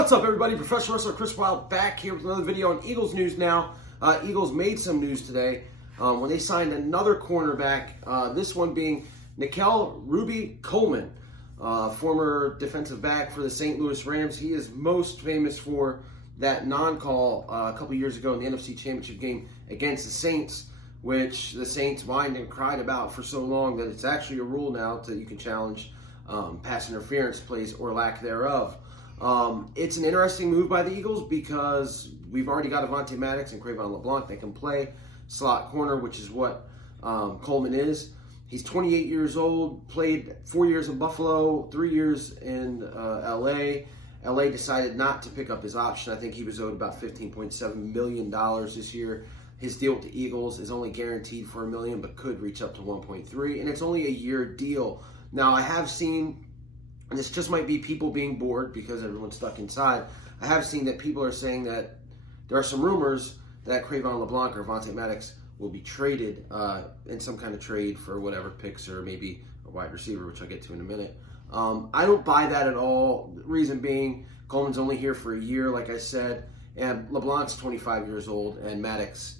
What's up, everybody? Professional wrestler Chris Wilde back here with another video on Eagles news now. Eagles made some news today when they signed another cornerback, this one being Nickell Robey Coleman, former defensive back for the St. Louis Rams. He is most famous for that non-call a couple years ago in the NFC Championship game against the Saints, which the Saints whined and cried about for so long that it's actually a rule now that you can challenge pass interference plays or lack thereof. It's an interesting move by the Eagles because we've already got Avonte Maddox and Cre'Von LeBlanc. They can play slot corner, which is what Coleman is. He's 28 years old, played 4 years in Buffalo, 3 years in LA. LA decided not to pick up his option. I think he was owed about $15.7 million this year. His deal with the Eagles is only guaranteed for $1 million, but could reach up to 1.3, and it's only a year deal. Now, I have seen, and this just might be people being bored because everyone's stuck inside, I have seen that people are saying that there are some rumors that Cre'Von LeBlanc or Avonte Maddox will be traded in some kind of trade for whatever picks or maybe a wide receiver, which I'll get to in a minute. I don't buy that at all. The reason being, Coleman's only here for a year, like I said, and LeBlanc's 25 years old, and Maddox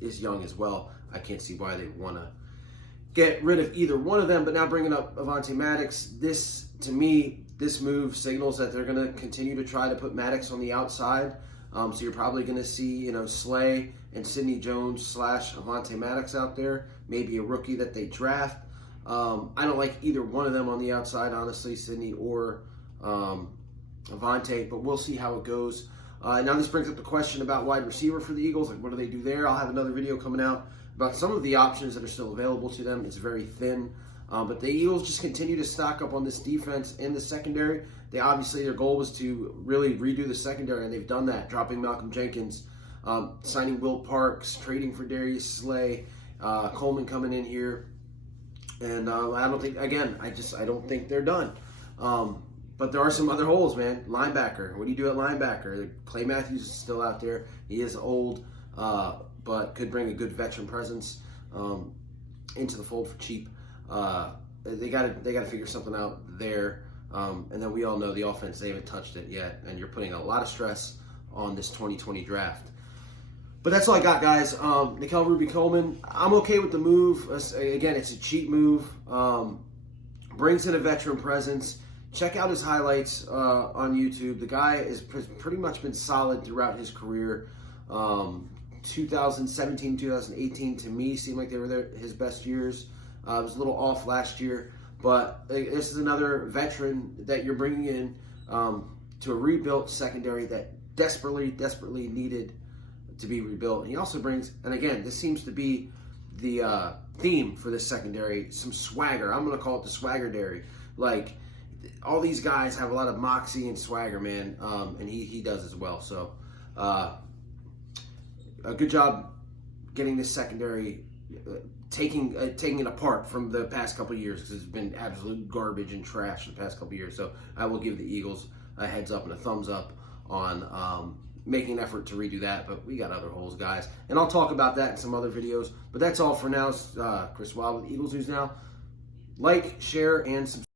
is young as well. I can't see why they want to get rid of either one of them. But now bringing up Avonte Maddox, to me, this move signals that they're going to continue to try to put Maddox on the outside. So you're probably going to see, Slay and Sidney Jones / Avonte Maddox out there. Maybe a rookie that they draft. I don't like either one of them on the outside, honestly, Sidney or Avonte, but we'll see how it goes. Now this brings up the question about wide receiver for the Eagles. Like, what do they do there? I'll have another video coming out about some of the options that are still available to them. It's very thin. But the Eagles just continue to stock up on this defense and the secondary. Their goal was to really redo the secondary, and they've done that, dropping Malcolm Jenkins, signing Will Parks, trading for Darius Slay, Coleman coming in here. And I don't think they're done. But there are some other holes, man. Linebacker. What do you do at linebacker? Clay Matthews is still out there. He is old, but could bring a good veteran presence into the fold for cheap. They got to figure something out there. And then we all know the offense, they haven't touched it yet, and you're putting a lot of stress on this 2020 draft. But that's all I got, guys. Nickell Robey Coleman, I'm okay with the move. Again, it's a cheap move. Brings in a veteran presence. Check out his highlights on YouTube. The guy has pretty much been solid throughout his career. 2017, 2018, to me, seemed like they were his best years. It was a little off last year. But this is another veteran that you're bringing in to a rebuilt secondary that desperately needed to be rebuilt. And he also brings, and again, this seems to be the theme for this secondary, some swagger. I'm going to call it the swagger-dary. Like, all these guys have a lot of moxie and swagger, man, and he does as well. So, a good job getting this secondary, taking it apart from the past couple of years, because it's been absolute garbage and trash the past couple of years. So I will give the Eagles a heads up and a thumbs up on making an effort to redo that. But we got other holes, guys, and I'll talk about that in some other videos. But that's all for now. Chris Wilde with Eagles News Now. Like, share, and subscribe.